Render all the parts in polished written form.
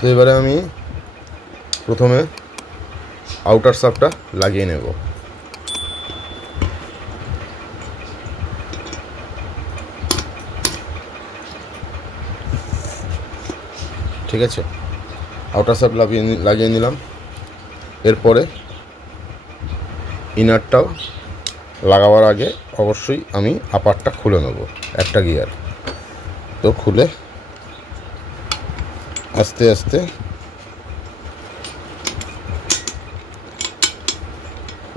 তো এবারে আমি প্রথমে আউটার শাফটটা লাগিয়ে নেব। ঠিক আছে, আউটার শাফট লাগিয়ে নিলাম। এরপরে ইনারটাও লাগাবার আগে অবশ্যই আমি আপারটা খুলে নেব, একটা গিয়ার। তো খুলে আস্তে আস্তে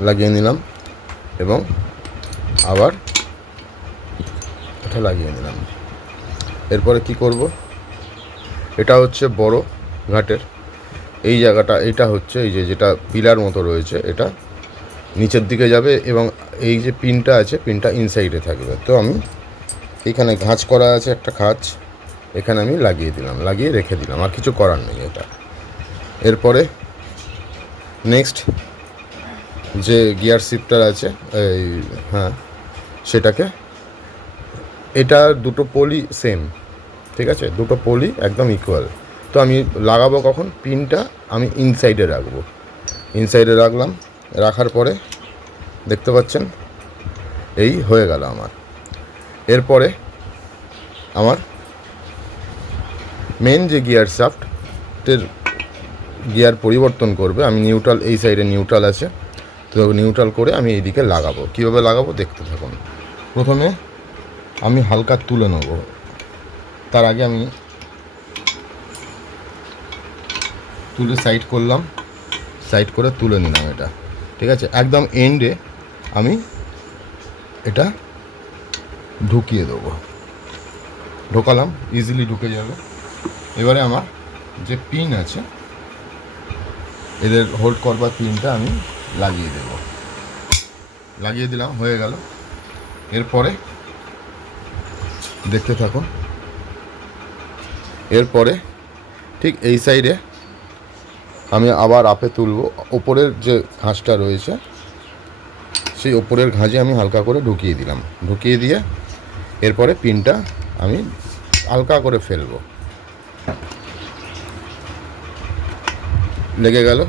লাগিয়ে নিলাম এবং আবার এটা লাগিয়ে নিলাম। এরপরে কি করব, এটা হচ্ছে বড় ঘাটের এই জায়গাটা, এটা হচ্ছে এই যেটা পিলার মতো রয়েছে, এটা নিচের দিকে যাবে এবং এই যে পিনটা আছে, পিনটা ইনসাইডে থাকবে। তো আমি এখানে ঘাঁচ করা আছে, একটা খাঁচ এখানে আমি লাগিয়ে দিলাম, লাগিয়ে রেখে দিলাম, আর কিছু করার নেই এটা। এরপরে নেক্সট যে গিয়ার শিফটার আছে, এই হ্যাঁ সেটাকে, এটা দুটো পোলই সেম, ঠিক আছে, দুটো পোলই একদম ইকুয়াল। তো আমি লাগাবো কখন, পিনটা আমি ইনসাইডে রাখবো, ইনসাইডে রাখলাম। রাখার পরে দেখতে পাচ্ছেন এই হয়ে গেল আমার। এরপরে আমার মেন যে গিয়ার শাফটের গিয়ার পরিবর্তন করবে, আমি নিউট্রাল, এই সাইডে নিউট্রাল আছে, তো নিউট্রাল করে আমি এইদিকে লাগাবো। কীভাবে লাগাবো দেখতে থাকুন। প্রথমে আমি হালকা তুলে নেব, তার আগে আমি তুলে সাইড করলাম, সাইড করে তুলে নিলাম এটা, ঠিক আছে। একদম এন্ডে আমি এটা ঢুকিয়ে দেবো, ঢোকালাম, ইজিলি ঢুকে যাবে। এবারে আমার যে পিন আছে, এদের হোল্ড করবার পিনটা আমি লাগিয়ে দেব, লাগিয়ে দিলাম, হয়ে গেল। এরপরে দেখতে থাকুন। এরপরে ঠিক এই সাইডে আমি আবার আপে তুলব, ওপরের যে ঘাঁচটা রয়েছে সেই ওপরের ঘাঁজে আমি হালকা করে ঢুকিয়ে দিলাম, ঢুকিয়ে দিয়ে এরপরে পিনটা আমি হালকা করে ফেলবো, লেগে গেল।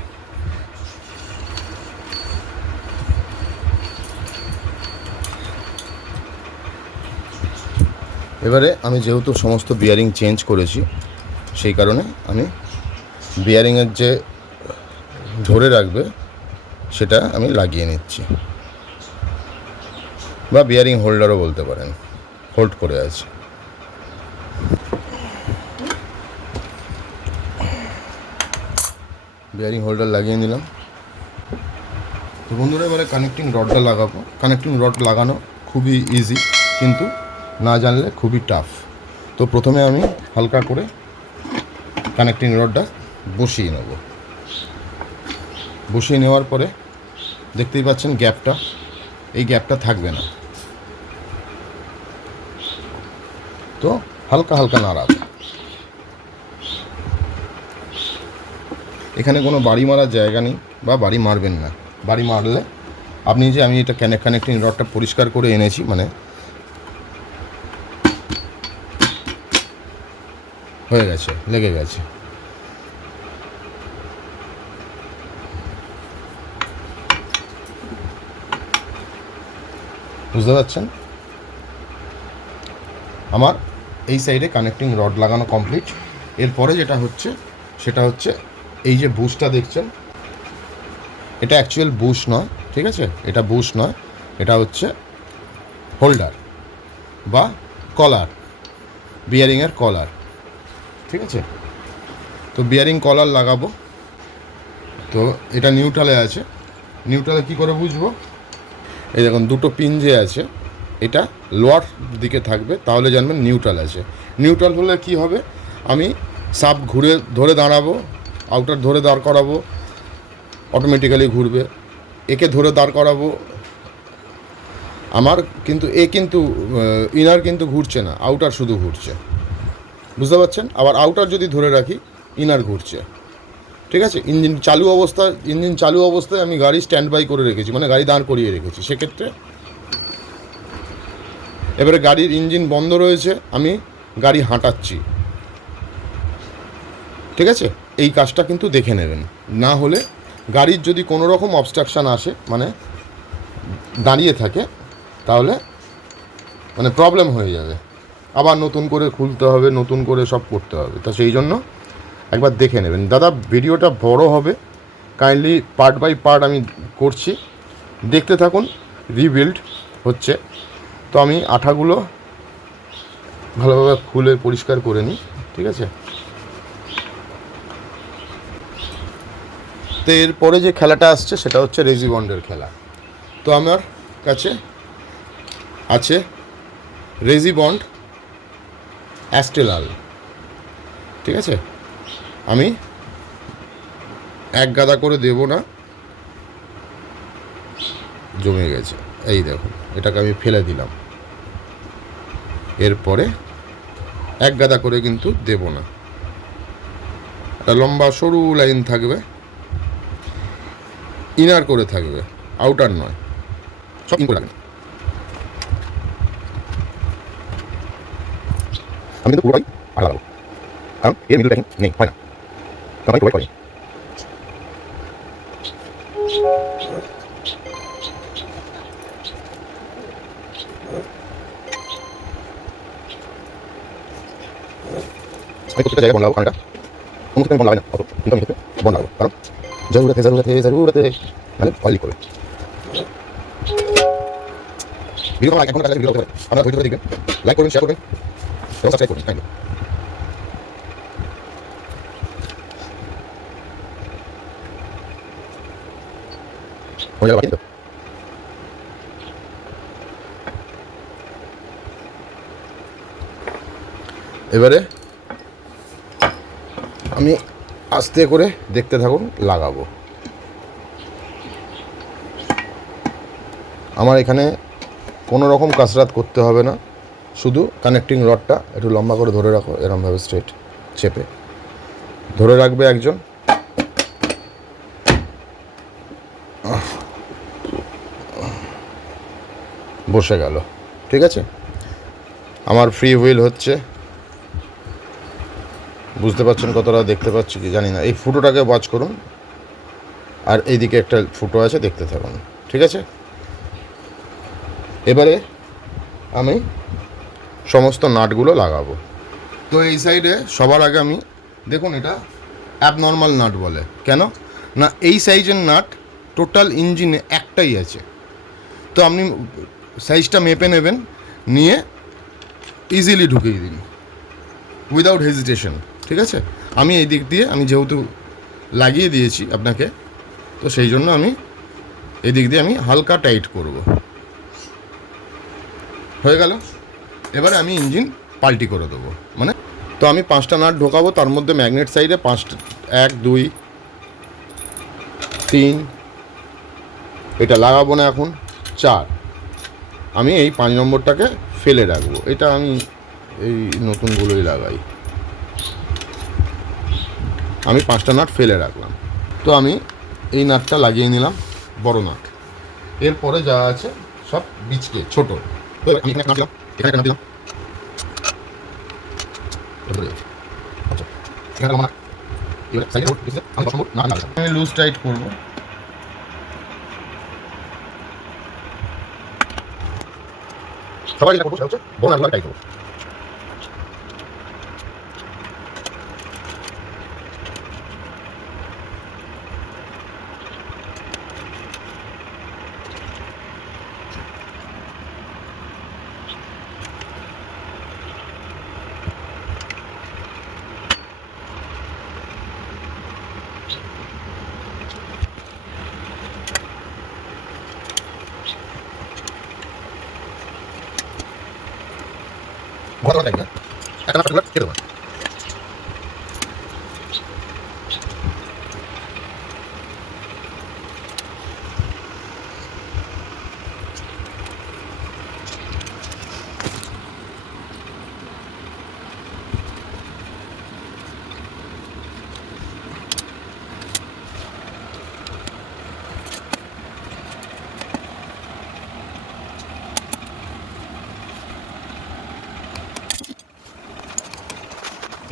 এবারে আমি যেহেতু সমস্ত বিয়ারিং চেঞ্জ করেছি, সেই কারণে আমি বিয়ারিংয়ের যে ধরে রাখবে সেটা আমি লাগিয়ে নিচ্ছি, বা বিয়ারিং হোল্ডারও বলতে পারেন, হোল্ড করে আছে। বিয়ারিং হোল্ডার লাগিয়ে নিলাম। তো বন্ধুরা, এবারে কানেক্টিং রডটা লাগাবো। কানেক্টিং রড লাগানো খুবই ইজি, কিন্তু না জানলে খুবই টাফ। তো প্রথমে আমি হালকা করে কানেক্টিং রডটা বসিয়ে নেব। বসিয়ে নেওয়ার পরে দেখতেই পাচ্ছেন গ্যাপটা, এই গ্যাপটা থাকবে না, তো হালকা হালকা নাড়াবো। এখানে কোনো বাড়ি মারার জায়গা নেই, বা বাড়ি মারবেন না। বাড়ি মারলে আপনি যে, আমি এটা কানেক্টিং রডটা পরিষ্কার করে এনেছি, মানে হয়ে গেছে, লেগে গেছে। বুঝতে পারছেন? আমার এই সাইডে কানেক্টিং রড লাগানো কমপ্লিট। এরপরে যেটা হচ্ছে সেটা হচ্ছে এই যে বুশটা দেখছেন, এটা অ্যাকচুয়াল বুশ নয়, ঠিক আছে, এটা বুশ নয়, এটা হচ্ছে হোল্ডার বা কলার, বিয়ারিংয়ের কলার, ঠিক আছে। তো বিয়ারিং কলার লাগাবো। তো এটা নিউট্রালে আছে, নিউট্রালে কী করে বুঝবো, এই দেখুন দুটো পিন যে আছে, এটা লোয়ার দিকে থাকবে, তাহলে জানবেন নিউট্রাল আছে। নিউট্রাল হলে কি হবে, আমি সাব ঘুরে ধরে দাঁড়াবো, আউটার ধরে দাঁড় করাবো, অটোমেটিক্যালি ঘুরবে। একে ধরে দাঁড় করাবো, আমার কিন্তু কিন্তু ইনার কিন্তু ঘুরছে না, আউটার শুধু ঘুরছে, বুঝতে পারছেন। আবার আউটার যদি ধরে রাখি, ইনার ঘুরছে, ঠিক আছে। ইঞ্জিন চালু অবস্থায় আমি গাড়ি স্ট্যান্ড বাই করে রেখেছি, মানে গাড়ি দাঁড় করিয়ে রেখেছি। সেক্ষেত্রে এবারে গাড়ির ইঞ্জিন বন্ধ রয়েছে, আমি গাড়ি হাঁটাচ্ছি, ঠিক আছে। এই কাজটা কিন্তু দেখে নেবেন, না হলে গাড়ির যদি কোনো রকম অবস্ট্রাকশান আসে, মানে দাঁড়িয়ে থাকে, তাহলে মানে প্রবলেম হয়ে যাবে, আবার নতুন করে খুলতে হবে, নতুন করে সব করতে হবে। তা সেই জন্য একবার দেখে নেবেন। দাদা ভিডিওটা বড় হবে, কাইন্ডলি পার্ট বাই পার্ট আমি করছি, দেখতে থাকুন। রিবিল্ড হচ্ছে, তো আমি আঠাগুলো ভালোভাবে খুলে পরিষ্কার করে নিই, ঠিক আছে। তো এরপরে যে খেলাটা আসছে সেটা হচ্ছে রেজিবন্ডের খেলা। তো আমার কাছে আছে রেজিবন্ড অ্যাস্টেলাল, ঠিক আছে। আমি এক গাদা করে দেব না, জমে গেছে, এই দেখুন, এটাকে আমি ফেলে দিলাম। এরপরে এক গাদা করে কিন্তু দেব না, একটা লম্বা সরু লাইন থাকবে, ইনার করে থাকবে, আউটার নয়, সব ইন করে রাখবেন। আমি কিন্তু পুরোটাই আলাদা লাগাবো, কারণ এর মিডল প্যাকিং নেই, হয় না, আমি প্রোভাইড করি। আমি প্রত্যেকটা জায়গায় বন লাগাবো, কারণ এটা সমস্ত বন লাগাই না অত, কিন্তু আমি ক্ষেত্রে বন লাগাবো, কারণ জরুরতে মানে অয়েলি করে ভিডিও। এখন কাছে ভিডিও হতে পারে, আপনারা ধৈর্য ধরে দেখবেন, লাইক করবেন, শেয়ার করবেন এবং সাবস্ক্রাইব করবেন, থ্যাংক ইউ। হয়ে যাবে বাকি তো। এবারে আমি আস্তে করে দেখতে থাকুন, লাগাবো। আমার এখানে কোনো রকম কাসরাত করতে হবে না, শুধু কানেক্টিং রডটা একটু লম্বা করে ধরে রাখো, এরমভাবে স্ট্রেট চেপে ধরে রাখবে একজন, বসে গেল, ঠিক আছে। আমার ফ্রি হুইল হচ্ছে, বুঝতে পারছেন কতটা, দেখতে পাচ্ছি কি জানি না। এই ফুটোটাকে ওয়াচ করুন, আর এইদিকে একটা ফুটো আছে, দেখতে থাকুন, ঠিক আছে। এবারে আমি সমস্ত নাটগুলো লাগাবো। তো এই সাইডে সবার আগে আমি, দেখুন এটা অ্যাবনর্মাল নাট বলে, কেন না এই সাইজের নাট টোটাল ইঞ্জিনে একটাই আছে। তো আপনি সাইজটা মেপে নেবেন, নিয়ে ইজিলি ঢুকিয়ে দিন উইদাউট হেজিটেশন, ঠিক আছে। আমি এই দিক দিয়ে, আমি যেহেতু লাগিয়ে দিয়েছি আপনাকে, তো সেই জন্য আমি এই দিক দিয়ে আমি হালকা টাইট করব, হয়ে গেল। এবারে আমি ইঞ্জিন পাল্টি করে দেবো, মানে তো আমি 5টা নাট ঢোকাবো, তার মধ্যে ম্যাগনেট সাইডে 5টা, 1 2 3, এটা লাগাবো না এখন, 4। আমি এই 5 নম্বরটাকে ফেলে রাখবো, এটা আমি এই নতুনগুলোই লাগাই। আমি 5টা নাট ফেলে রাখলাম, তো আমি এই নাটটা লাগিয়ে নিলাম, বড় নাট। এরপরে যা আছে সব বিচকে ছোট, তো আমি এখানে নাট দিলাম, এখানে একটা নাট দিলাম, আচ্ছা এখানে নাট, এবারে সাইডে বোর্ড দিতে আমি 10 নম্বর নাট লাগাবো। আমি লুজ টাইট করব, সবাই যেটা করবো সেটা হচ্ছে বড় নাটগুলো টাইট করবো। ঘোরা টাইট না, একটা নাট কেটে দেবো।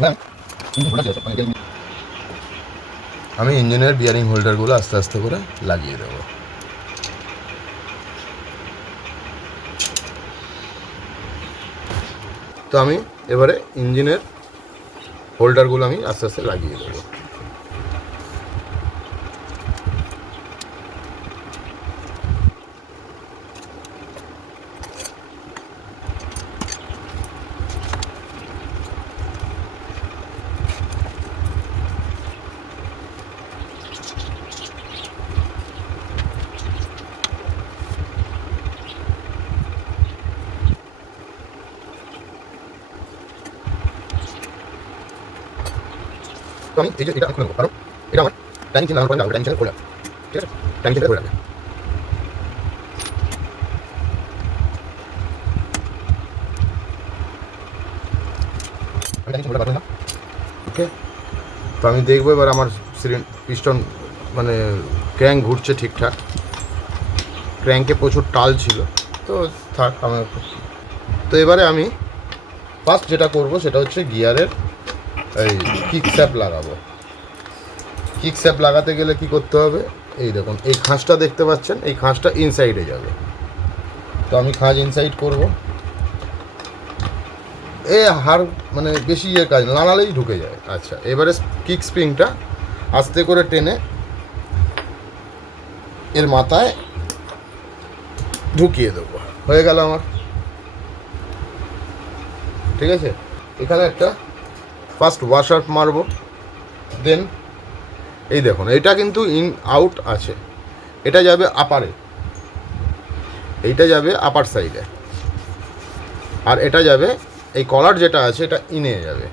না কিন্তু ঘোরা যাচ্ছে মানে আমি ইঞ্জিনের বিয়ারিং হোল্ডারগুলো আস্তে আস্তে করে লাগিয়ে দেবো। তো আমি এবারে ইঞ্জিনের হোল্ডারগুলো আমি আস্তে আস্তে লাগিয়ে দেবো। তো আমি এই যে এটা খুলে নেবো, কারণ এটা আমার টাইম চেন লাগানোর পরে টাইম চেন খোলা, ঠিক আছে, টাইম চেনটা খোলা রাখবে। আমি টাইম চেন খোলা পারবো না, ওকে। তো আমি দেখবো এবার আমার পিস্টন মানে ক্র্যাঙ্ক ঘুরছে ঠিকঠাক। ক্র্যাঙ্কে প্রচুর টাল ছিল, তো থাক আমার। তো এবারে আমি ফার্স্ট যেটা করব সেটা হচ্ছে গিয়ারের এই কিক স্যাপ লাগাবো। কিক স্যাপ লাগাতে গেলে কি করতে হবে, এই দেখুন এই খাঁজটা দেখতে পাচ্ছেন, এই খাঁজটা ইনসাইডে যাবে। তো আমি খাঁজ ইনসাইড করব। এ হার মানে বেশি ইয়ে কাজ নাড়ালেই ঢুকে যায়। আচ্ছা, এবারে কিক স্প্রিংটা আস্তে করে টেনে এর মাথায় ঢুকিয়ে দেবো, হয়ে গেল আমার। ঠিক আছে, এখানে একটা ফার্স্ট ওয়াশার মারবো, দেন এই দেখুন এটা কিন্তু ইন আউট আছে, এটা যাবে আপারে, এইটা যাবে আপার সাইডে, আর এটা যাবে এই কলার যেটা আছে এটা ইনে যাবে।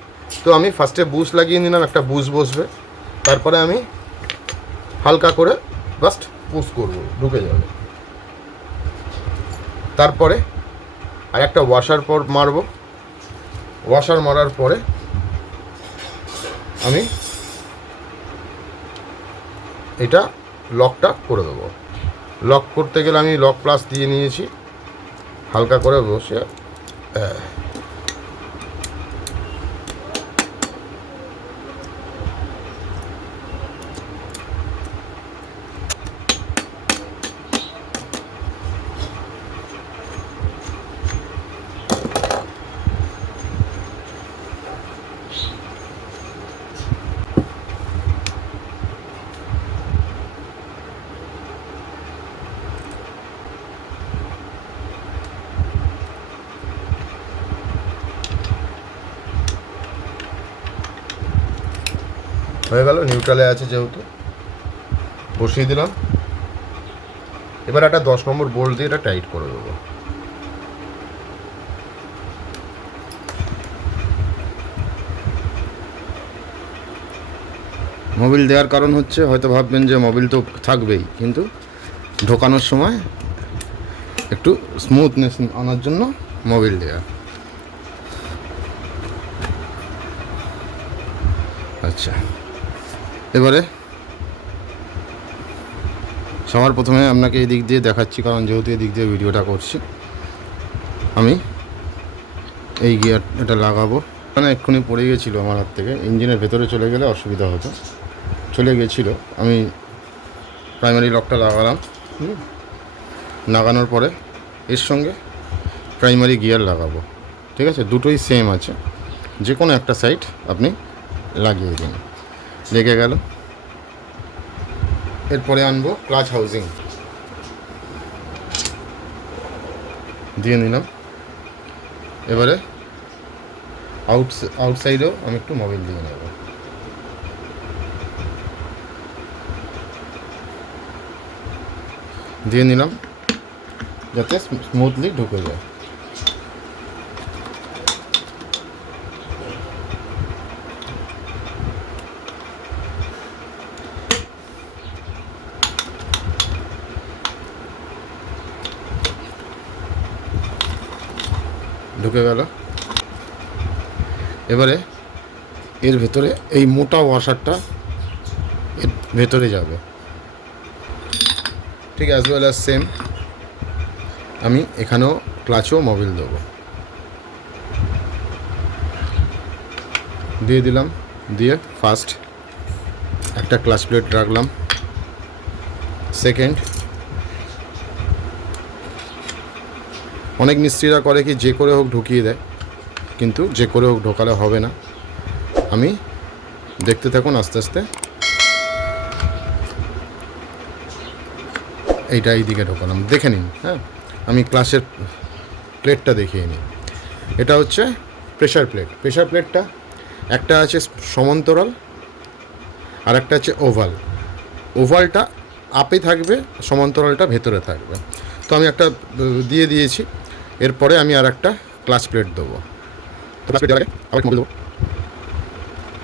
তো আমি ফার্স্টে বুশ লাগিয়ে নিলাম, একটা বুশ বসবে, তারপরে আমি হালকা করে জাস্ট পুশ করবো, ঢুকে যাবে। তারপরে আর একটা ওয়াশার পর মারবো, ওয়াশার মারার পরে আমি এটা লকটা করে দেবো। লক করতে গেলে আমি লক প্লাস দিয়ে নিয়েছি, হালকা করে বসে হয়ে গেল। নিউট্রালে আছে যেহেতু, বসিয়ে দিলাম। এবার একটা 10 নম্বর বোল্ট দিয়ে এটা টাইট করে দেবো। মোবিল দেওয়ার কারণ হচ্ছে, হয়তো ভাববেন যে মোবিল তো থাকবেই, কিন্তু ঢোকানোর সময় একটু স্মুথনেস আনার জন্য মোবিল দেওয়া। আচ্ছা, এবারে সবার প্রথমে আপনাকে এই দিক দিয়ে দেখাচ্ছি, কারণ যেহেতু এই দিক দিয়ে ভিডিওটা করছি। আমি এই গিয়ার এটা লাগাবো, মানে এক্ষুনি পড়ে গেছিলো আমার হাত থেকে, ইঞ্জিনের ভেতরে চলে গেলে অসুবিধা হতো, চলে গেছিলো। আমি প্রাইমারি লকটা লাগালাম, লাগানোর পরে এর সঙ্গে প্রাইমারি গিয়ার লাগাবো। ঠিক আছে, দুটোই সেম আছে, যে কোনো একটা সাইড আপনি লাগিয়ে দিন, লেগে গেল। এরপরে আনবো ক্লাচ হাউজিং, দিয়ে নিলাম। এবারে আউটসাইডেও আমি একটু মোবিল দিয়ে নেব। দিয়ে নিলাম যাতে স্মুথলি ঢুকে যায়। ঢুকে গেল। এবারে এর ভেতরে এই মোটা ওয়াশারটা এর ভেতরে যাবে, ঠিক অ্যাজ ওয়েল অ্যাজ সেম আমি এখানেও ক্লাচেও মোবিল দেবো, দিয়ে দিলাম। দিয়ে ফার্স্ট একটা ক্লাচ প্লেট রাখলাম। সেকেন্ড, অনেক মিস্ত্রিরা করে কি যে করে হোক ঢুকিয়ে দেয়, কিন্তু যে করে হোক ঢোকালে হবে না। আমি দেখতে থাকুন আস্তে আস্তে। এইটা এই দিকে ঢোকালাম, দেখে নিন। হ্যাঁ, আমি ক্লাসের প্লেটটা দেখিয়ে নিই। এটা হচ্ছে প্রেশার প্লেট। প্রেশার প্লেটটা একটা আছে সমান্তরাল আর একটা আছে ওভাল। ওভালটা আপে থাকবে, সমান্তরালটা ভেতরে থাকবে। তো আমি একটা দিয়ে দিয়েছি। এরপরে আমি আর একটা ক্লাচ প্লেট দেবো। তো ক্লাচ প্লেট দেওয়ার আগে আবার মোবিল দেবো,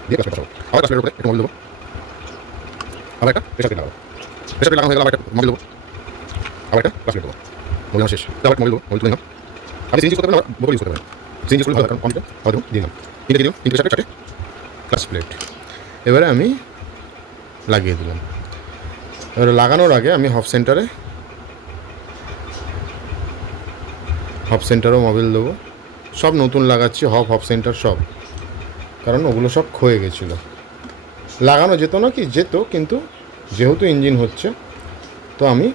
দিয়ে ক্লাচ প্লেট বসাবো। আবার ক্লাচ প্লেটের উপরে একটু মোবিল দেবো, আবার একটা প্রেশার প্লেট লাগাবো। প্রেশার প্লেট লাগানো হয়ে গেলে আবার একটা মোবিল দেবো, আবার একটা ক্লাচ প্লেট দেবো। মোবিল আমার শেষ, আবার মোবিল দেবো, মোবিল তুলে নিলাম। আপনি সিরিঞ্জ করতে পারেন, আবার মোবিল ইউজ করতে পারেন। সিরিঞ্জ ইউজ করলে ভালো, কারণ কমতে আবার দেবো, দিয়ে দিলাম। তিনটে দিয়ে দিলাম, তিনটে প্রেশার প্লেট, চারটে ক্লাচ প্লেট। এবারে আমি লাগিয়ে দিলাম। এবারে লাগানোর আগে আমি হাফ সেন্টারও মোবিল দেবো। সব নতুন লাগাচ্ছি, হাফ সেন্টার সব, কারণ ওগুলো সব ক্ষয়ে গেছিলো। লাগানো যেত না কি, যেত, কিন্তু যেহেতু ইঞ্জিন হচ্ছে তো আমি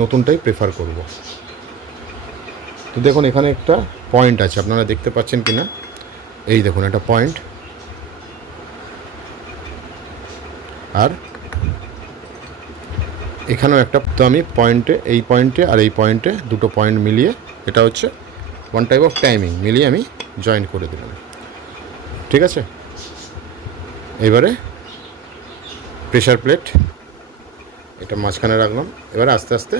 নতুনটাই প্রেফার করব। তো দেখুন এখানে একটা পয়েন্ট আছে, আপনারা দেখতে পাচ্ছেন কি না, এই দেখুন একটা পয়েন্ট। আর এখানেও একটা। তো আমি পয়েন্টে, এই পয়েন্টে আর এই পয়েন্টে দুটো পয়েন্ট মিলিয়ে, এটা হচ্ছে ওয়ান টাইপ অফ টাইমিং, মিলিয়ে আমি জয়েন্ট করে দিলাম। ঠিক আছে, এবারে প্রেশার প্লেট এটা মাঝখানে রাখলাম। এবারে আস্তে আস্তে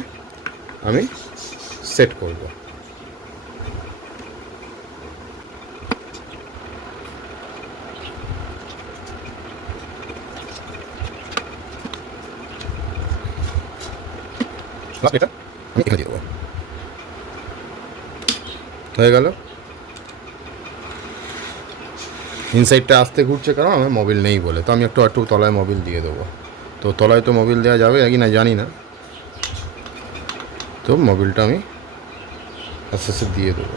আমি সেট করব। এটা আমি এখানে দিয়ে দেবো, হয়ে গেল। ইনসাইডটা আস্তে ঘুরছে কারণ আমার মোবিল নেই বলে, তো আমি একটু তলায় মোবিল দিয়ে দেবো। তো তলায় তো মোবিল দেওয়া যাবে কি না জানি না, তো মোবিলটা আমি আস্তে আস্তে দিয়ে দেবো,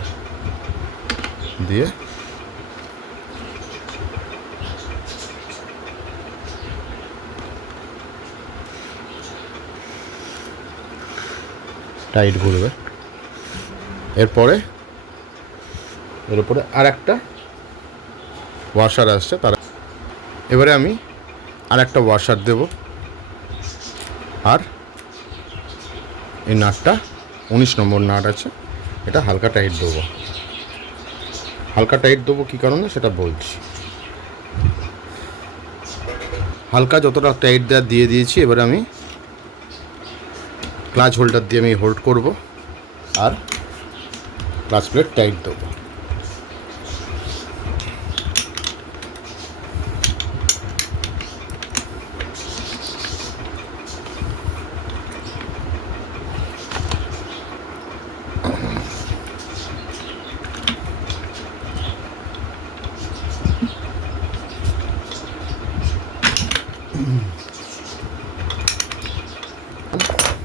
দিয়ে টাইট ঘুরবে। এরপরে এর উপরে আর একটা ওয়াশার আসছে তার। এবারে আমি আর একটা ওয়াশার দেব, আর এই নাটটা 19 নম্বর নাট আছে, এটা হালকা টাইট দেবো। হালকা টাইট দেবো কী কারণে সেটা বলছি। হালকা যতটা টাইট দেওয়া দিয়ে দিয়েছি। এবারে আমি ক্লাচ হোল্ডার দিয়ে আমি হোল্ড করব আর ক্লাচ প্লেট টাইট দেবো।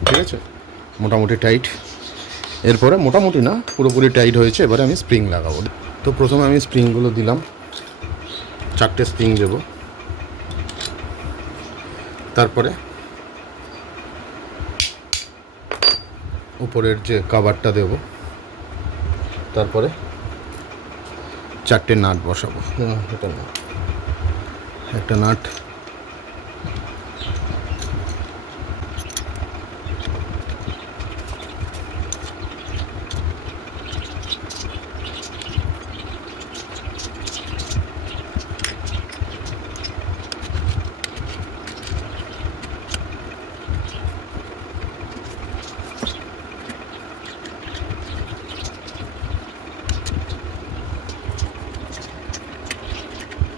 ঠিক আছে, মোটামুটি টাইট। এরপরে মোটামুটি না, পুরোপুরি টাইট হয়েছে। এবারে আমি স্প্রিং লাগাবো। তো প্রথমে আমি স্প্রিংগুলো দিলাম, 4টে স্প্রিং দেব। তারপরে উপরের যে কাভারটা দেব, তারপরে 4টে নাট বসাবো। এটা না, একটা নাট,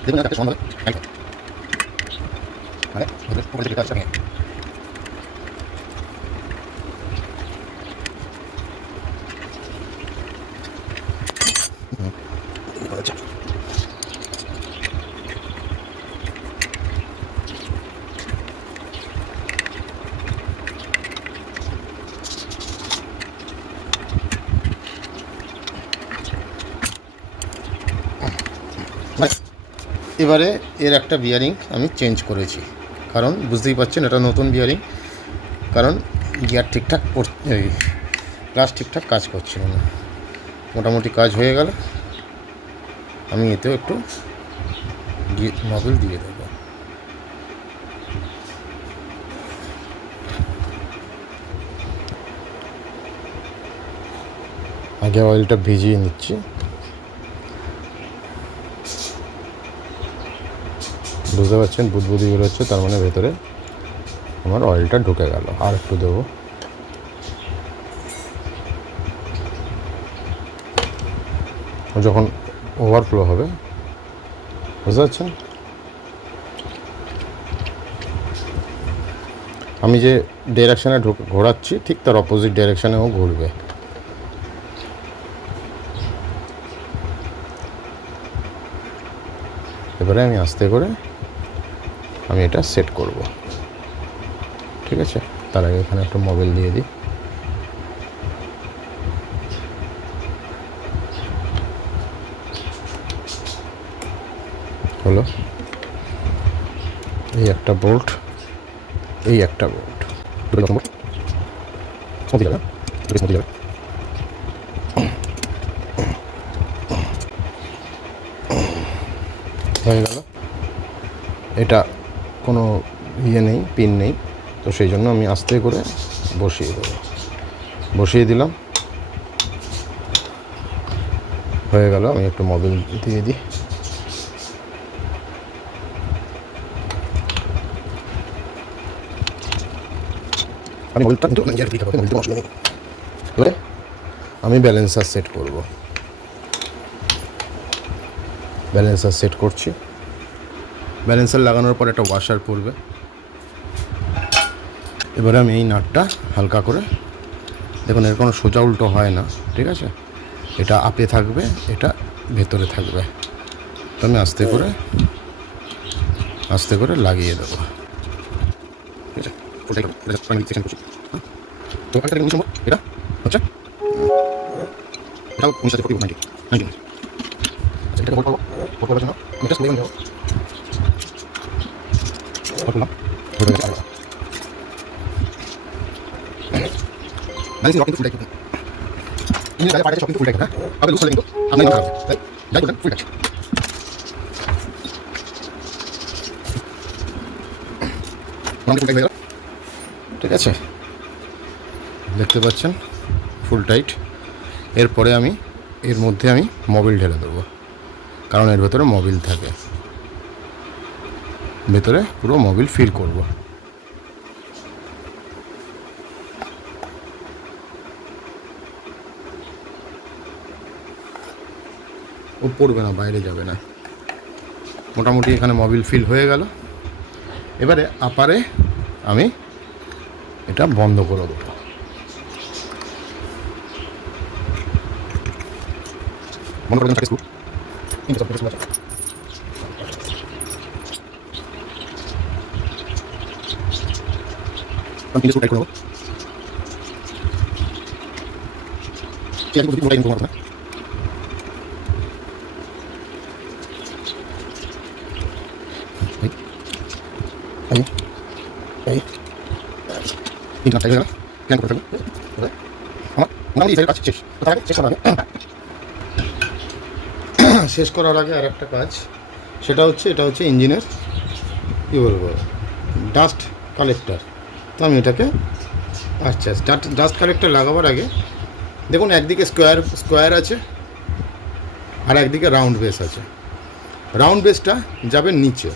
দেখুন একটা সমান মানে উপরে যেটা আছে এবারে এর একটা বিয়ারিং আমি চেঞ্জ করেছি। কারণ বুঝতেই পারছেন এটা নতুন বিয়ারিং, কারণ গিয়ার ঠিকঠাক ক্লাচ ঠিকঠাক কাজ করছিল না। মোটামুটি কাজ হয়ে গেল, আমি এতেও একটু মোবিল দিয়ে দেবো। আগে অয়েলটা ভিজিয়ে নিচ্ছি। বুঝতে পারছেন বুদবুদি বেরোচ্ছে, তার মানে ভেতরে আমার অয়েলটা ঢুকে গেল। আর একটু দেবো। যখন ওভারফ্লো হবে, বুঝতে পারছেন, আমি যে ডিরেকশানে ঘোরাচ্ছি ঠিক তার অপোজিট ডিরেকশানেও ঘুরবে। এবারে আমি আস্তে করে আমি এটা সেট করব, ঠিক আছে। তার আগে এখানে একটা মোবিল দিয়ে দিই। হলো, এই একটা বোল্ট, এই একটা বোল্ট, দুটো রকম স্মুথি যাবে, স্মুথি যাবে। হয়ে গেল। এটা কোনো ইয়ে নেই, পিন নেই, তো সেই জন্য আমি আস্তে করে বসিয়ে দেবো। বসিয়ে দিলাম, হয়ে গেল। আমি একটু মোবিল দিয়ে দিই। আমি মোবিলটা কিন্তু এবারে আমি ব্যালেন্সার সেট করব। ব্যালেন্সার সেট করছি। ব্যালেন্সার লাগানোর পর একটা ওয়াশার পড়বে। এবারে আমি এই নাটটা হালকা করে, দেখুন এর কোনো সোজা উল্টো হয় না, ঠিক আছে। এটা আপে থাকবে, এটা ভেতরে থাকবে। তো আমি আস্তে করে লাগিয়ে দেবো, ঠিক আছে। তো এটা হচ্ছে এটাও 1990 এটাকে ভোট করার জন্য এটা স্লেভেন দেবো। ব্যালেন্সিং রড কিন্তু ফুল টাইট করবেন। ইঞ্জিনের গায়ে পার্টে সব কিন্তু ফুল টাইট করবেন, হ্যাঁ। আপনি লুজ করলে কিন্তু আপনার নাম খারাপ হবে, তাই যাই করবেন ফুল টাইট। ফুল টাইট হয়ে গেল, ঠিক আছে। দেখতে পাচ্ছেন ফুল টাইট। এরপরে আমি এর মধ্যে আমি মোবিল ঢেলে দেবো, কারণ এর ভেতরে মোবিল থাকে। ভেতরে পুরো মোবিল ফিল করব। ও পড়বে না, বাইরে যাবে না। মোটামুটি এখানে মোবিল ফিল হয়ে গেল। এবারে আপারে আমি এটা বন্ধ করে দেবো। বন্ধ করে দেবেন, আমি টাইট করবো। শেষ করার আগে আর একটা কাজ, সেটা হচ্ছে এটা হচ্ছে ইঞ্জিনের কী বলবো ডাস্ট কালেক্টর। তো আমি এটাকে ডাস্ট কালেক্টর লাগাবার আগে দেখুন একদিকে স্কোয়ার আছে আর একদিকে রাউন্ড বেস আছে। রাউন্ড বেসটা যাবে নিচে,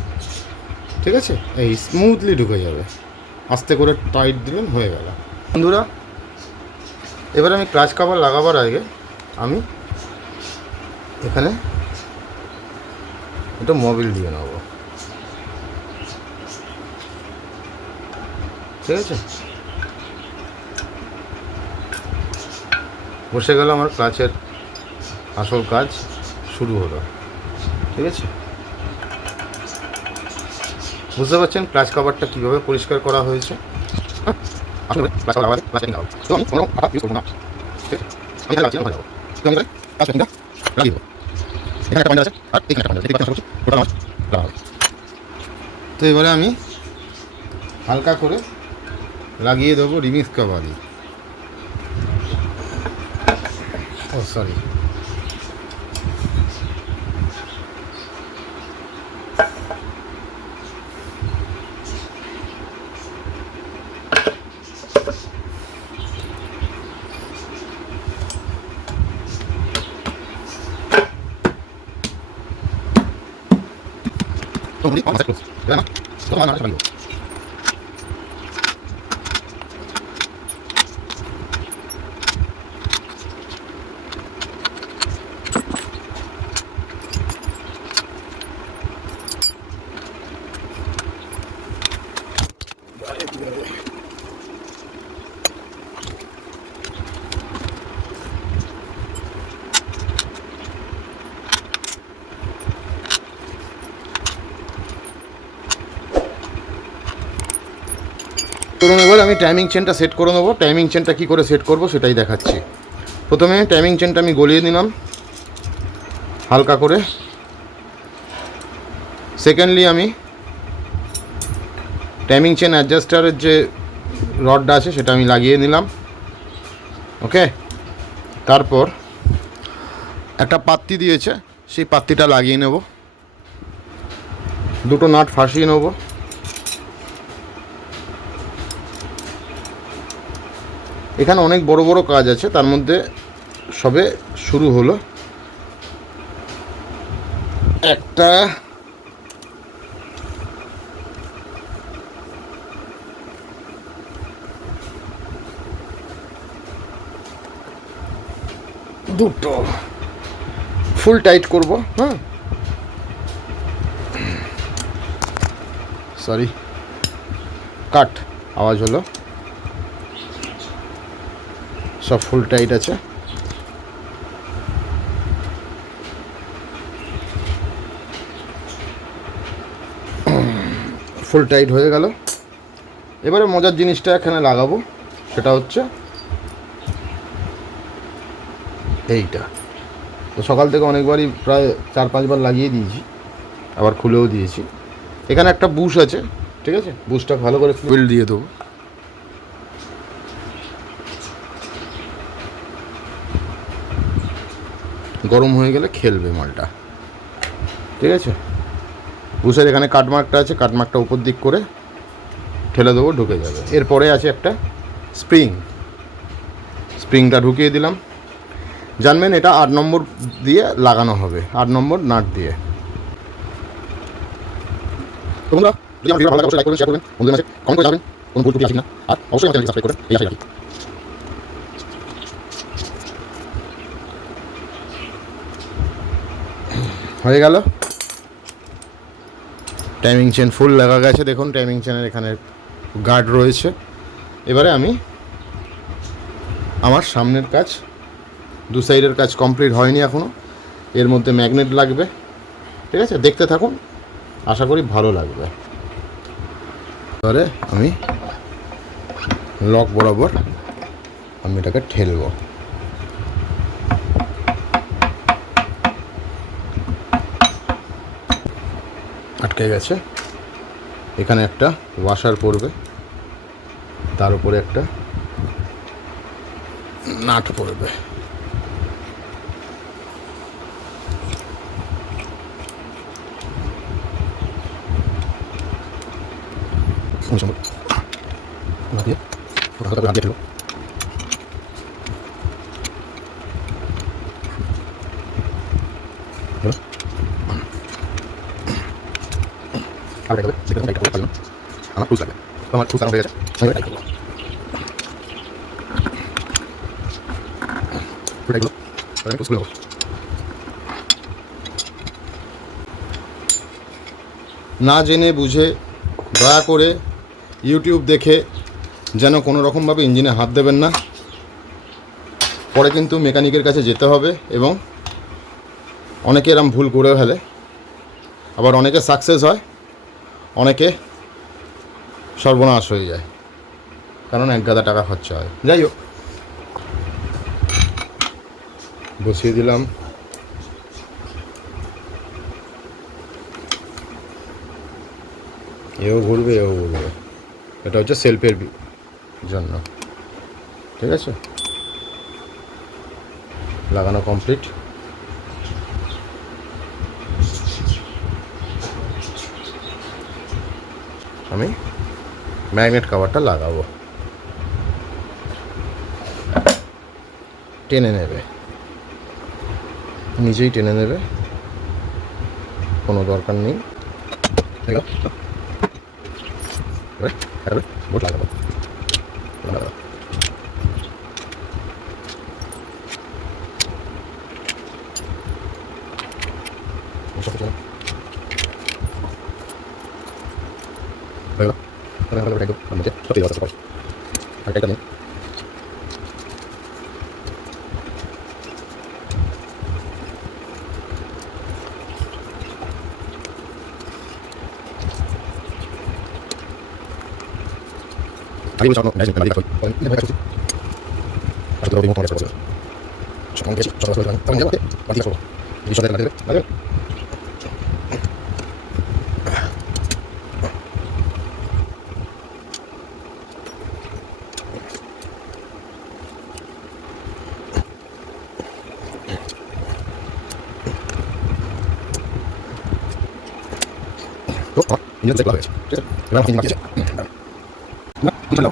ঠিক আছে। এই স্মুথলি ঢুকে যাবে, আস্তে করে টাইট দিলেন, হয়ে গেল। বন্ধুরা, এবার আমি ক্লাচ কভার লাগাবার আগে আমি এখানে একটা মোবিল দিয়ে নেব, ঠিক আছে। বসে গেল, আমার ক্লাচের আসল কাজ শুরু হলো, ঠিক আছে। বুঝতে পারছেন ক্লাচ কভারটা কীভাবে পরিষ্কার করা হয়েছে। আসলে ক্লাচ কভার তো আমি কোনো কথা ইউজ করবো না, ঠিক আছে। আমি এখানে লাগছিলাম, যাবো তো আমি ক্লাচ প্যাকিংটা লাগিয়ে দেবো। এখানে একটা পয়েন্ট আছে আর এখানে একটা পয়েন্ট আছে, তো এবারে আমি হালকা করে লাগিয়ে দেবো রিমিক্স কাবাডি। ও সরি, চলুন এবার আমি টাইমিং চেনটা সেট করে নেবো। টাইমিং চেনটা কী করে সেট করব সেটাই দেখাচ্ছি। প্রথমে টাইমিং চেনটা আমি গলিয়ে নিলাম হালকা করে। সেকেন্ডলি আমি টাইমিং চেন অ্যাডজাস্টারের যে রডটা আছে সেটা আমি লাগিয়ে নিলাম। ওকে, তারপর একটা পাত্তি দিয়েছে, সেই পাত্তিটা লাগিয়ে নেব। দুটো নাট ফাঁসিয়ে নেব। এখানে অনেক বড় বড় কাজ আছে, তার মধ্যে সবে শুরু হলো। একটা দুটো ফুল টাইট করব। হ্যাঁ সরি, কাট আওয়াজ হলো। সব ফুল টাইট আছে। ফুল টাইট হয়ে গেল। এবারে মজার জিনিসটা এখানে লাগাবো, সেটা হচ্ছে এইটা। তো সকাল থেকে অনেকবারই প্রায় 4-5 বার লাগিয়ে দিয়েছি, আবার খুলেও দিয়েছি। এখানে একটা বুশ আছে, ঠিক আছে, বুশটা ভালো করে ফিল দিয়ে দেবো। গরম হয়ে গেলে খেলবে মালটা, ঠিক আছে। বুশের এখানে কাটমার্কটা আছে, কাটমার্কটা উপর দিক করে ঠেলে দেবো, ঢুকে যাবে। এরপরে আছে একটা স্প্রিং, স্প্রিংটা ঢুকিয়ে দিলাম। জানবেন এটা 8 নম্বর দিয়ে লাগানো হবে, 8 নম্বর নাট দিয়ে। তোমরা যদি আমার ভিডিও ভালো লাগে অবশ্যই লাইক করবেন, শেয়ার করবেন, বন্ধুদের মাঝে কমেন্ট করে জানাবেন কোনো ভুল ত্রুটি আছে কিনা, আর অবশ্যই আমার চ্যানেলটি সাবস্ক্রাইব করবেন, এই আশাই রাখি। হয়ে গেল। টাইমিং চেন ফুল লাগা গেছে, দেখুন টাইমিং চেনের এখানে গার্ড রয়েছে। এবারে আমি আমার সামনের কাজ, দু সাইডের কাজ কমপ্লিট হয়নি এখনও। এর মধ্যে ম্যাগনেট লাগবে, ঠিক আছে, দেখতে থাকুন, আশা করি ভালো লাগবে। এবারে আমি লক বরাবর আমি এটাকে ঠেলব। আটকে গেছে। এখানে একটা ওয়াশার পড়বে, তার উপরে একটা নাট পড়বে। আমার টুলস লাগবে, আমার টুলস হয়ে গেছে। না জেনে বুঝে দয়া করে ইউটিউব দেখে যেন কোনো রকমভাবে ইঞ্জিনে হাত দেবেন না। পরে কিন্তু মেকানিকের কাছে যেতে হবে, এবং অনেকে এরম ভুল করে ফেলে, আবার অনেকে সাকসেস হয়, অনেকে সর্বনাশ হয়ে যায়, কারণ এক গাদা টাকা খরচা হয়। যাই হোক, বসিয়ে দিলাম। এও ঘুরবে, এও ঘুরবে। এটা হচ্ছে সেলফের জন্য, ঠিক আছে। লাগানো কমপ্লিট। আমি ম্যাগনেট কভারটা লাগাবো। টেনে নেবে, নিজেই টেনে নেবে, কোনো দরকার নেই। বোর্ড লাগাবো। Ahí mismo no, me la diga, le voy a decir. Hasta lo mismo con eso. Son que son las cosas. También ya, partida solo. Y son de la tele, ¿vale? Oh, y yo te claves. Sí, me vamos a finalizar. No, no, no,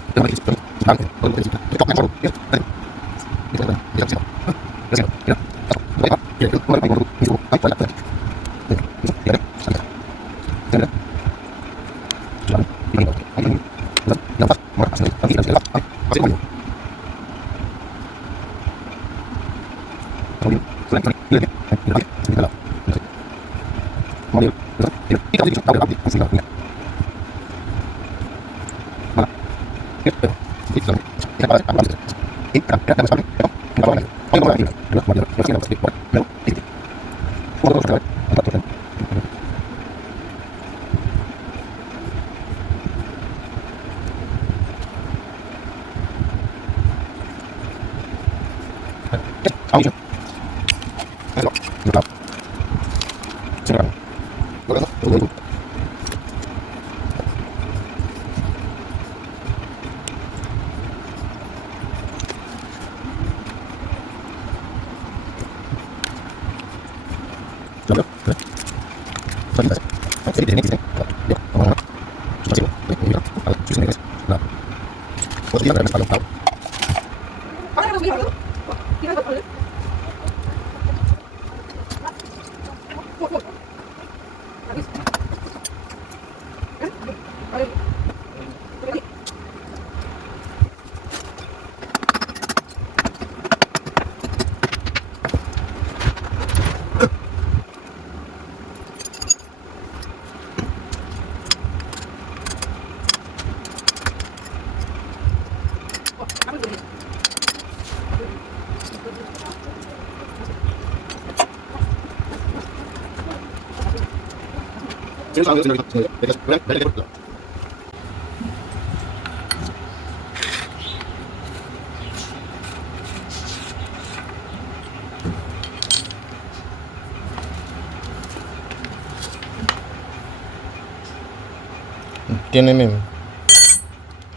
টেনে নেন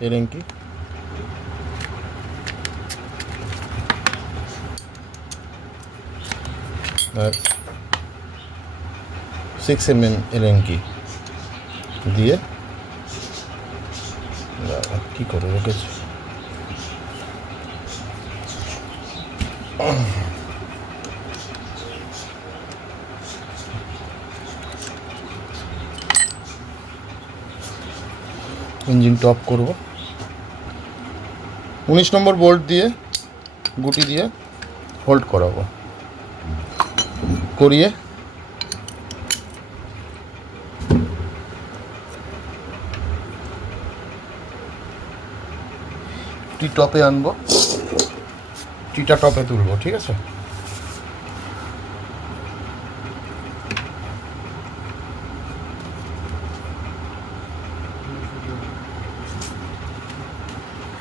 Allen key. আর 6 mm Allen key দিয়ে কি করে রেখেছি। Engine top করব 19 নম্বর bolt দিয়ে গুটি দিয়ে হোল্ড করাবো, করিয়ে টি টপে আনবো, টিটা টপে তুলবো, ঠিক আছে।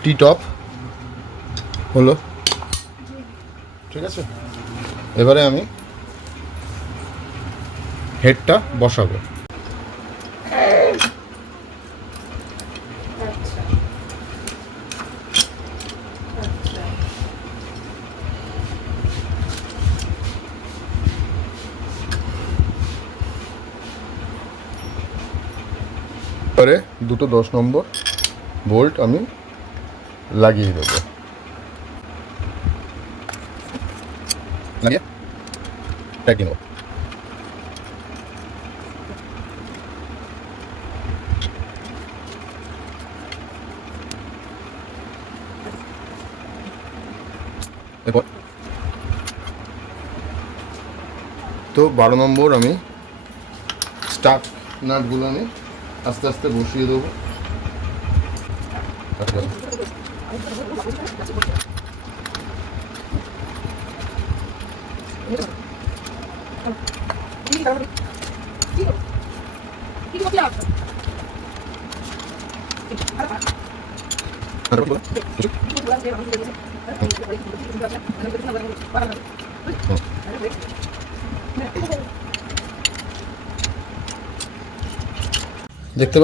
টি টপ হলো, ঠিক আছে। এবারে আমি হেডটা বসাবো, এবারে দুটো 10 নম্বর বোল্ট আমি লাগিয়ে দেবো। লাগিয়ে টাইট নেব। এরপর তো 12 নম্বর আমি স্টার্ট নাটগুলো আমি আস্তে আস্তে বসিয়ে দেবো। দেখতে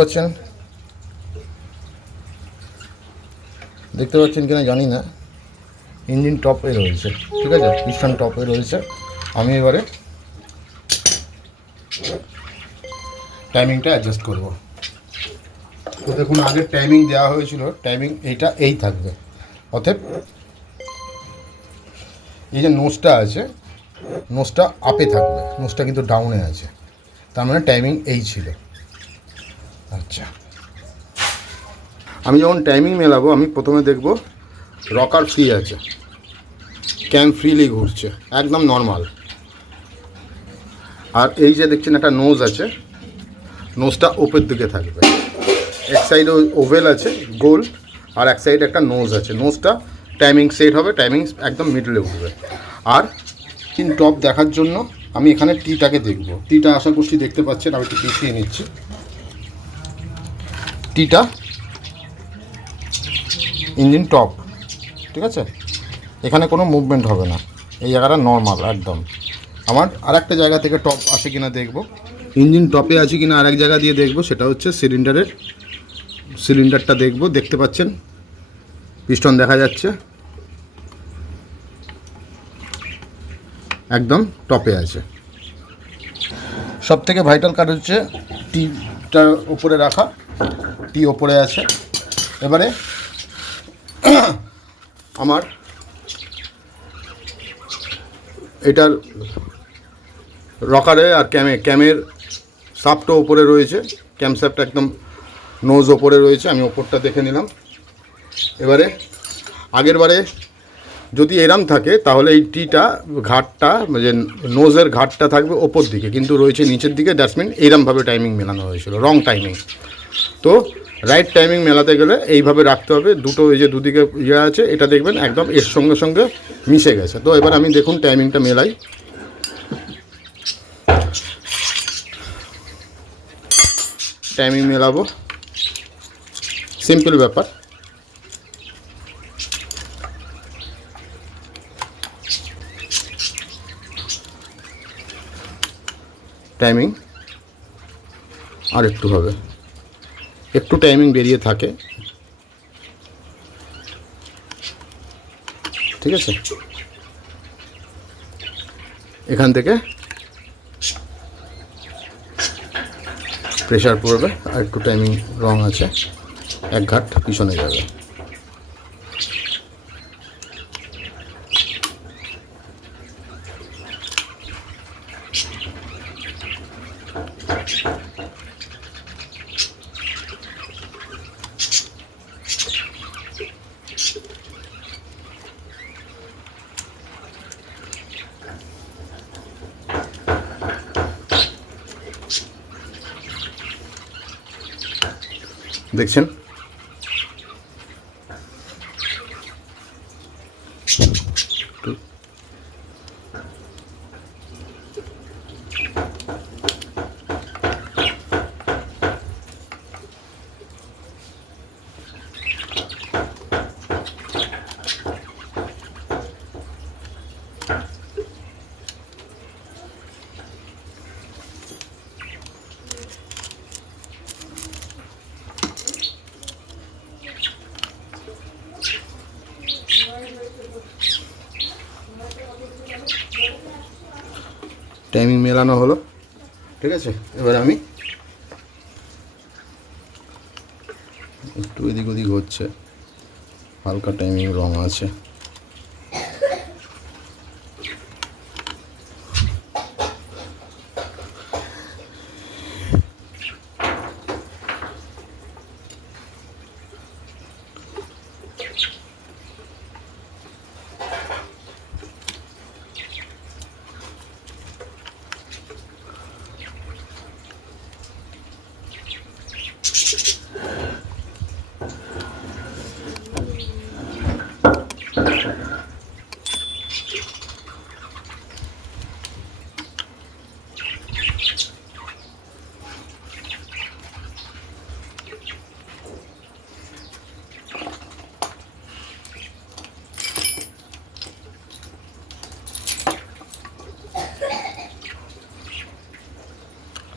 পাচ্ছেন কিনা জানি না, ইঞ্জিন টপে রয়েছে, ঠিক আছে, পিস্টন টপে রয়েছে। আমি এবারে টাইমিংটা অ্যাডজাস্ট করব। তো দেখুন আগে টাইমিং দেওয়া হয়েছিল, টাইমিং এইটা এই থাকবে। অতএব এই যে নোজটা আছে, নোজটা আপে থাকবে, নোজটা কিন্তু ডাউনে আছে, তার মানে টাইমিং এই ছিল। আচ্ছা, আমি যখন টাইমিং মেলাবো আমি প্রথমে দেখব রকার ফ্রি আছে, ক্যাম ফ্রিলি ঘুরছে, একদম নর্মাল। আর এই যে দেখছেন একটা নোজ আছে, নোজটা ওপের দিকে থাকবে। এক সাইডে ওভেল আছে গোল, আর এক সাইডে একটা নোজ আছে, নোজটা টাইমিং সেট হবে, টাইমিং একদম মিডলে উঠবে। আর টপ দেখার জন্য আমি এখানে টিটাকে দেখব। টিটা আশা করছি দেখতে পাচ্ছেন, আমি একটু পিছিয়ে নিচ্ছি। টিটা ইঞ্জিন টপ, ঠিক আছে, এখানে কোনো মুভমেন্ট হবে না, এই জায়গাটা নর্মাল একদম। আমার আর একটা জায়গা থেকে টপ আসে কিনা দেখব, ইঞ্জিন টপে আছে কিনা আর এক জায়গা দিয়ে দেখব, সেটা হচ্ছে সিলিন্ডারটা দেখব। দেখতে পাচ্ছেন পিস্টন দেখা যাচ্ছে, একদম টপে আছে। সব থেকে ভাইটাল কাজ হচ্ছে টিটার ওপরে রাখা, টি ওপরে আছে। এবারে আমার এটার রকারে আর ক্যামের সাপটা ওপরে রয়েছে, ক্যাম সাপটা একদম নোজ ওপরে রয়েছে, আমি ওপরটা দেখে নিলাম। এবারে আগের বারে যদি এরাম থাকে তাহলে এই টিটা ঘাটটা যে নোজের ঘাটটা থাকবে ওপর দিকে, কিন্তু রয়েছে নিচের দিকে, দ্যাটস মিন এইরমভাবে টাইমিং মেলানো হয়েছিল, রং টাইমিং। তো রাইট টাইমিং মেলাতে গেলে এইভাবে রাখতে হবে। দুটো এই যে দুদিকে ইয়ে আছে, এটা দেখবেন একদম এর সঙ্গে সঙ্গে মিশে গেছে। তো এবার আমি দেখুন টাইমিংটা মেলাই। টাইমিং মেলাবো, সিম্পল ব্যাপার। টাইমিং আর একটু হবে, একটু টাইমিং বেরিয়ে থাকে, ঠিক আছে। এখান থেকে প্রেশার পড়বে, আর একটু টাইমিং রং আছে, এক ঘাট পিছনে যাবে। দেখছেন টাইমিং মেলানো হলো, ঠিক আছে। এবার আমি একটু এদিক ওদিক হচ্ছে, হালকা টাইমিং রং আছে।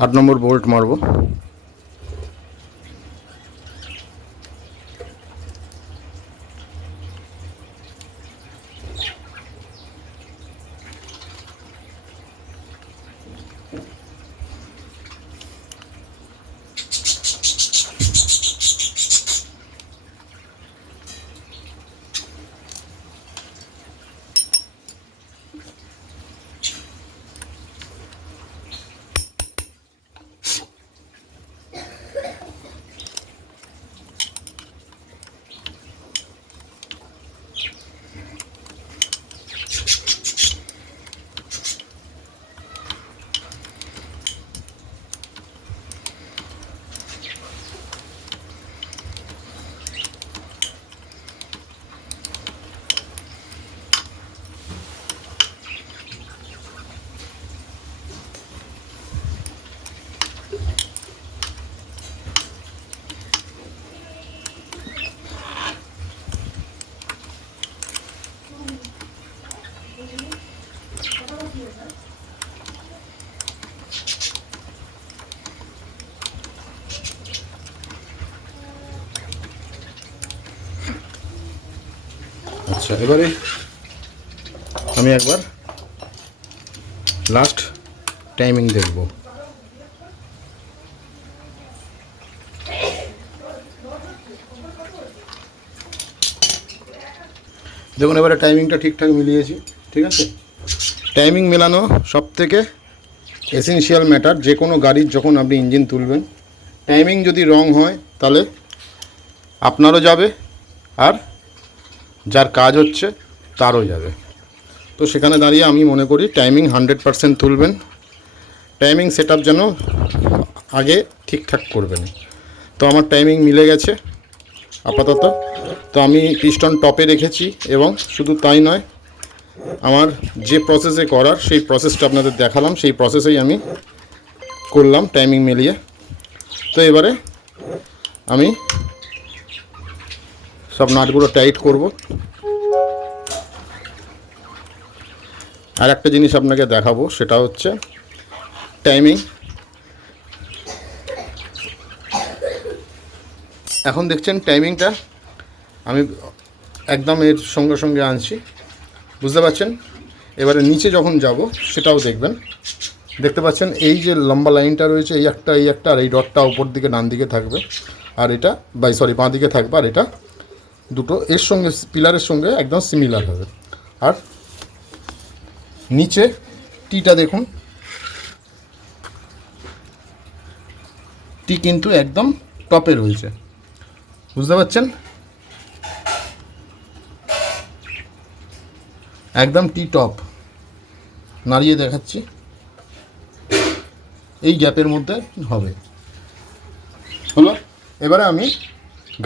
আট নম্বর বোল্ট মারবো। আচ্ছা, এবারে আমি একবার লাস্ট টাইমিং দেখব। দেখুন এবারে টাইমিংটা ঠিকঠাক মিলিয়েছি, ঠিক আছে। টাইমিং মেলানো সবথেকে এসেনশিয়াল ম্যাটার। যে কোনো গাড়ির যখন আপনি ইঞ্জিন তুলবেন, টাইমিং যদি রং হয় তাহলে আপনারও যাবে আর যার কাজ হচ্ছে তারও যাবে। তো সেখানে দাঁড়িয়ে আমি মনে করি টাইমিং 100% তুলবেন। টাইমিং সেট আপ যেন আগে ঠিকঠাক করবেন। তো আমার টাইমিং মিলে গেছে আপাতত। তো আমি পিস্টন টপে রেখেছি এবং শুধু তাই নয়, আমার যে প্রসেসে করার সেই প্রসেসটা আপনাদের দেখালাম, সেই প্রসেসেই আমি করলাম টাইমিং মিলিয়ে। তো এবারে আমি সব নাটগুলো টাইট করব। আর একটা জিনিস আপনাকে দেখাবো, সেটা হচ্ছে টাইমিং। এখন দেখছেন টাইমিংটা আমি একদম এর সঙ্গে সঙ্গে আনছি, বুঝতে পারছেন। এবারে নিচে যখন যাব সেটাও দেখবেন। দেখতে পাচ্ছেন এই যে লম্বা লাইনটা রয়েছে, এই একটা আর এই ডটটা উপর দিকে ডান দিকে থাকবে, আর এটা বাঁ দিকে থাকবে, আর এটা দুটো এর সঙ্গে পিলারের সঙ্গে একদম সিমিলার হবে। আর নিচে টিটা দেখুন, টি কিন্তু একদম টপে রয়েছে, বুঝতে পারছেন। একদম টি টপ নাড়িয়ে দেখাচ্ছি, এই গ্যাপের মধ্যে হবে। হলো। এবারে আমি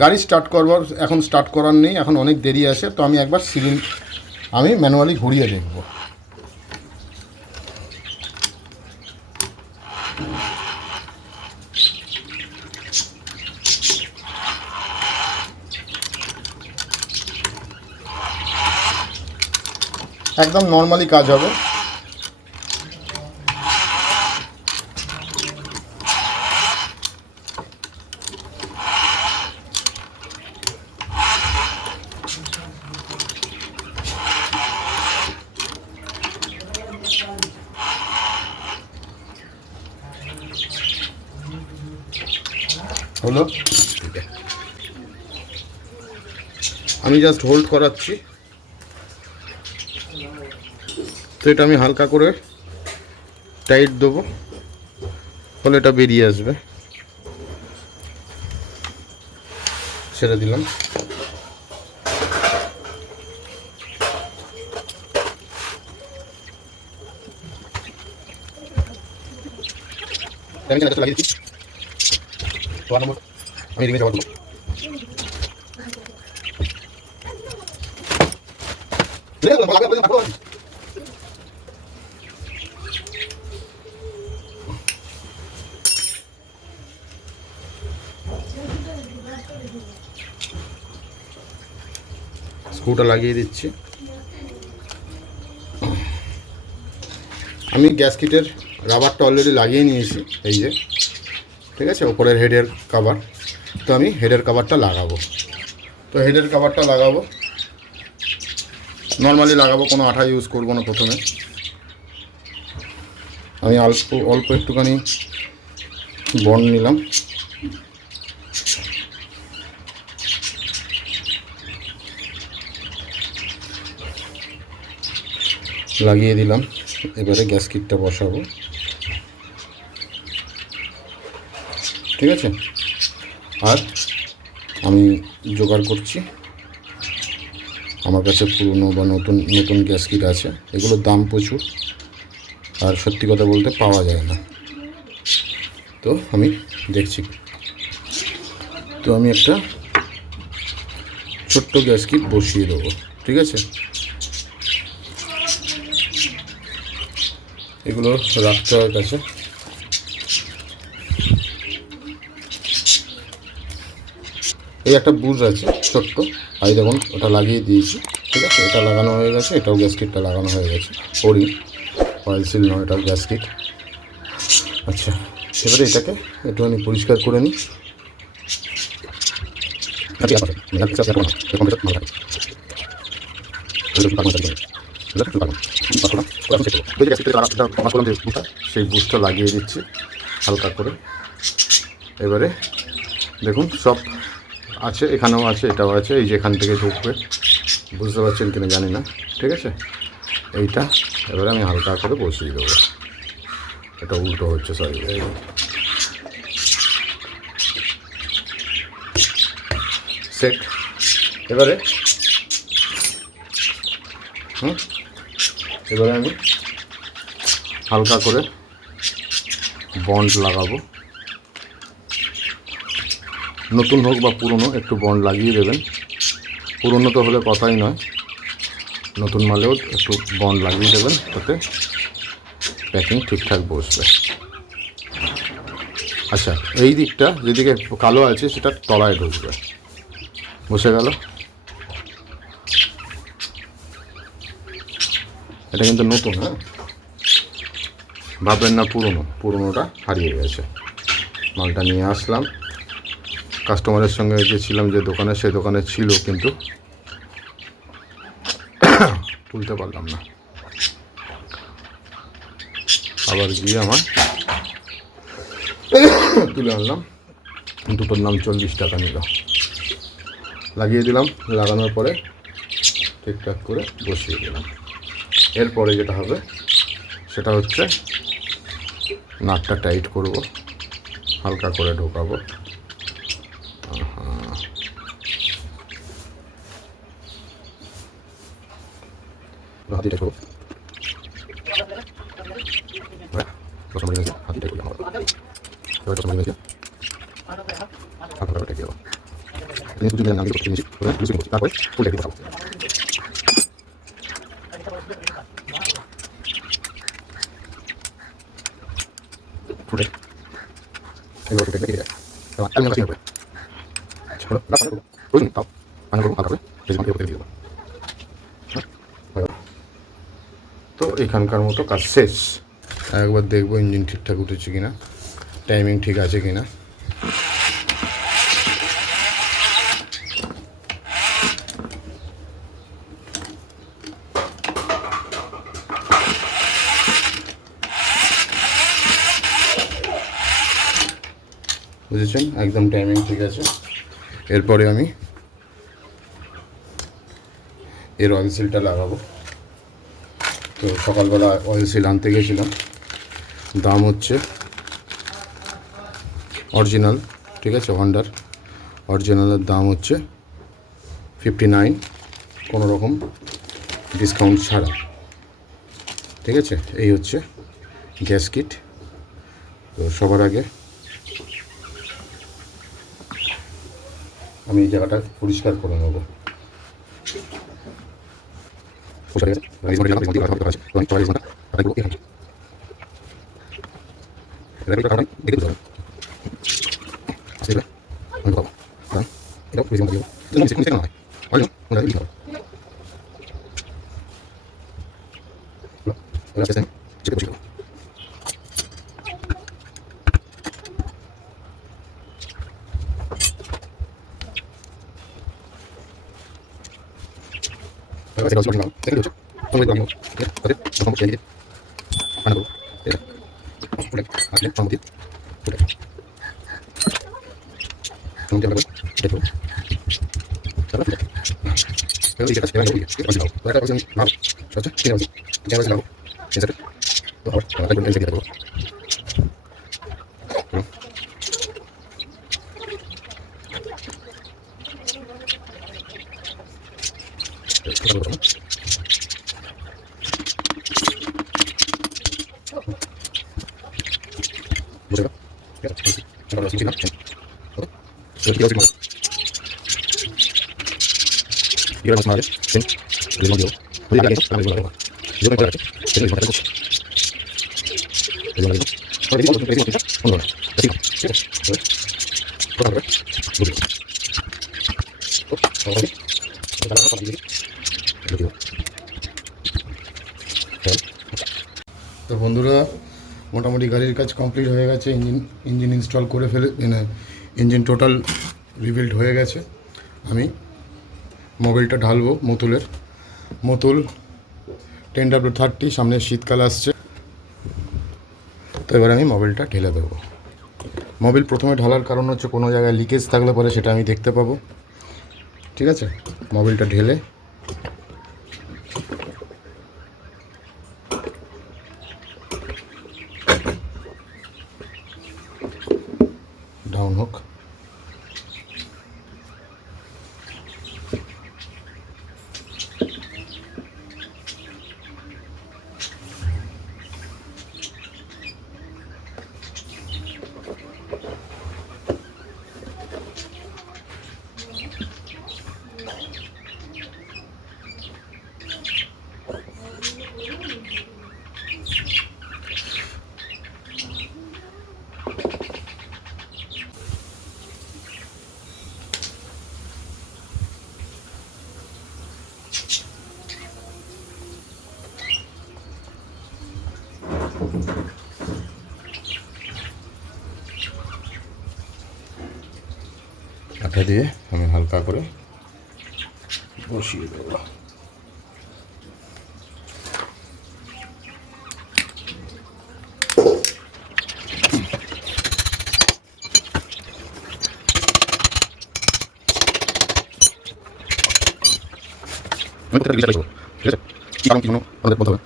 গাড়ি স্টার্ট করবার, এখন স্টার্ট করার নেই, এখন অনেক দেরি আছে। তো আমি একবার আমি ম্যানুয়ালি ঘুরিয়ে দেখব। একদম নর্মালি কাজ হবে। হলো, আমি জাস্ট হোল্ড করাচ্ছি। তো এটা আমি হালকা করে টাইট দেবো, ফলে এটা বেরিয়ে আসবে। ছেড়ে দিলাম। আমি রিমে জমা দেবো। স্ক্রুটা লাগিয়ে দিচ্ছি। আমি গ্যাসকিটের রাবারটা অলরেডি লাগিয়ে নিয়েছি, এই যে, ঠিক আছে, ওপরের হেডের কভার। তো আমি হেডের কভারটা লাগাবো। তো হেডের কভারটা লাগাবো, নর্মালি লাগাবো, কোনো আঠা ইউজ করবো না। প্রথমে আমি অল্প একটুখানি বন্ড নিলাম, লাগিয়ে দিলাম। এবারে গ্যাসকিটটা বসাবো, ঠিক আছে। আর আমি জোগাড় করছি, আমার কাছে পুরনো বা নতুন গ্যাসকিট আছে। এগুলোর দাম প্রচুর, আর সত্যি কথা বলতে পাওয়া যায় না। তো আমি দেখছি। তো আমি একটা ছোট্ট গ্যাসকিট বসিয়ে দেবো, ঠিক আছে। এগুলো রাখতে হয় কাছে। এই একটা বুজ আছে ছোট্ট, এই দেখুন, ওটা লাগিয়ে দিয়েছি, ঠিক আছে। এটা লাগানো হয়ে গেছে, এটাও গ্যাসকিটটা লাগানো হয়ে গেছে। ওরি অয়েল সিল নয়, এটাও গ্যাসকিট। আচ্ছা, এবারে এটাকে একটুখানি পরিষ্কার করে নিই। সেই বুস্টটা লাগিয়ে দিচ্ছি হালকা করে। এবারে দেখুন সব আছে, এখানেও আছে, এটাও আছে, এই যে এখান থেকে ঢুকবে, বুঝতে পারছেন কিনা জানি না, ঠিক আছে। এইটা এবারে আমি হালকা করে বসিয়ে দেবো। এটা উল্টো হচ্ছে, সরি। সেট। এবারে এবারে আমি হালকা করে বন্ড লাগাবো। নতুন হোক বা পুরনো, একটু বন্ড লাগিয়ে দেবেন। পুরনো তো হলে কথাই নয়, নতুন মালেও একটু বন্ড লাগিয়ে দেবেন, তাতে প্যাকিং ঠিকঠাক বসবে। আচ্ছা, এই দিকটা যেদিকে কালো আছে সেটা তলায় ঢুকবে। বসে গেল। এটা কিন্তু নতুন, হ্যাঁ, ভাববেন না পুরনোটা হারিয়ে গেছে। মালটা নিয়ে আসলাম, কাস্টমারের সঙ্গে গেছিলাম যে দোকানে, সেই দোকানে ছিল, কিন্তু তুলতে পারলাম না। আবার গিয়ে আমার তুলে আনলাম। দুটোর নাম 40 টাকা নিল। লাগিয়ে দিলাম, লাগানোর পরে ঠিকঠাক করে বসিয়ে দিলাম। এরপরে যেটা হবে সেটা হচ্ছে নাটটা টাইট করব, হালকা করে ঢোকাবো। হাতি টাইট করবো, হাতি টাইট করবো। তারপরে ফুলটা দিয়ে বসাবো। ফুটে এগুলো ফুটে লেগে যায়। অ্যালুমিনিয়াম কাছে হবে। হলো না, প্রয়োজন তাও পানি করবো হালকা করে, বেশি মাত্রায় দিয়ে দেবো। তো এখানকার মতো কাজ শেষ। একবার দেখবো ইঞ্জিন ঠিকঠাক উঠেছে কিনা, টাইমিং ঠিক আছে কিনা। বুঝেছেন, একদম টাইমিং ঠিক আছে। এরপরে আমি এর অয়েল সিলটা লাগাবো। তো সকালবেলা অয়েল সিল আনতে গেছিলাম, দাম হচ্ছে অরিজিনাল, ঠিক আছে, হন্ডার অরিজিনালের দাম হচ্ছে 59, কোনো রকম ডিসকাউন্ট ছাড়া, ঠিক আছে। এই হচ্ছে গ্যাস কিট। তো সবার আগে আমি এই জায়গাটা পরিষ্কার করে নেব। তো বন্ধুরা, মোটামুটি গাড়ির কাজ কমপ্লিট হয়ে গেছে। ইঞ্জিন ইনস্টল করে ইঞ্জিন টোটাল রিবিল্ড হয়ে গেছে। আমি মোবিলটা ঢালবো মতুল 10W30। সামনে শীতকাল আসছে, তো এবার আমি মোবিলটা ঢেলে দেবো। মোবিল প্রথমে ঢালার কারণ হচ্ছে কোনো জায়গায় লিকেজ থাকলে পরে সেটা আমি দেখতে পাবো, ঠিক আছে। মোবিলটা ঢেলে ডাউন হোক। আটা দিয়ে আমি হালকা করে বসিয়ে দেবো। ঠিক আছে, কি কারণ কি আমাদের বলতে হবে।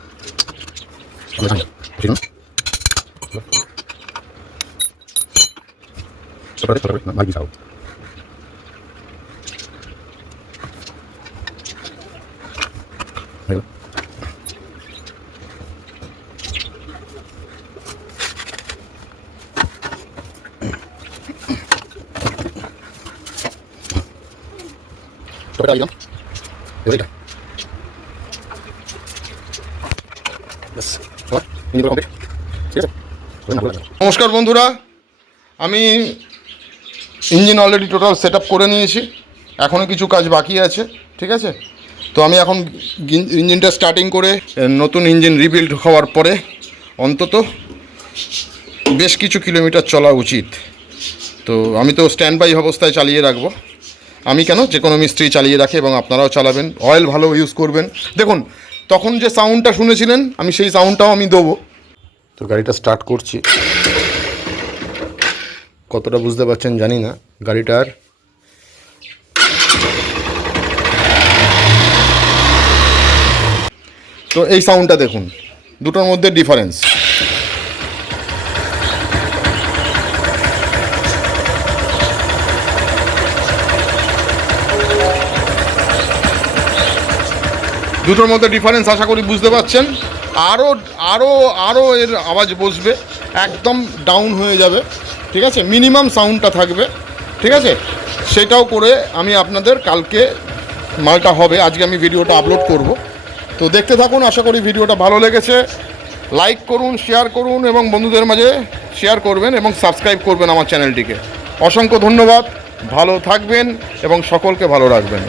নমস্কার বন্ধুরা, আমি engine already total set up করে নিয়েছি, এখনও কিছু কাজ বাকি আছে, ঠিক আছে। তো আমি এখন ইঞ্জিনটা স্টার্টিং করে, নতুন ইঞ্জিন রিবিল্ড হওয়ার পরে অন্তত বেশ কিছু কিলোমিটার চলা উচিত। তো আমি তো স্ট্যান্ড বাই অবস্থায় চালিয়ে রাখবো। আমি কেন, যে কোনো মিস্ত্রি চালিয়ে রাখে এবং আপনারাও চালাবেন, অয়েল ভালো ইউজ করবেন। দেখুন, তখন যে সাউন্ডটা শুনেছিলেন আমি সেই সাউন্ডটাও আমি দেবো। তো গাড়িটা স্টার্ট করছি, কতটা বুঝতে পারছেন জানি না। গাড়িটার তো এই সাউন্ডটা দেখুন, দুটোর মধ্যে ডিফারেন্স। দুটোর মধ্যে ডিফারেন্স আশা করি বুঝতে পারছেন। আরও আরও আরও এর আওয়াজ বসবে, একদম ডাউন হয়ে যাবে, ঠিক আছে, মিনিমাম সাউন্ডটা থাকবে, ঠিক আছে। সেটাও করে আমি আপনাদের কালকে মালটা হবে, আজকে আমি ভিডিওটা আপলোড করব। তো দেখতে থাকুন, আশা করি ভিডিওটা ভালো লেগেছে। লাইক করুন, শেয়ার করুন এবং বন্ধুদের মাঝে শেয়ার করবেন এবং সাবস্ক্রাইব করবেন আমার চ্যানেলটিকে। অসংখ্য ধন্যবাদ, ভালো থাকবেন এবং সকলকে ভালো রাখবেন।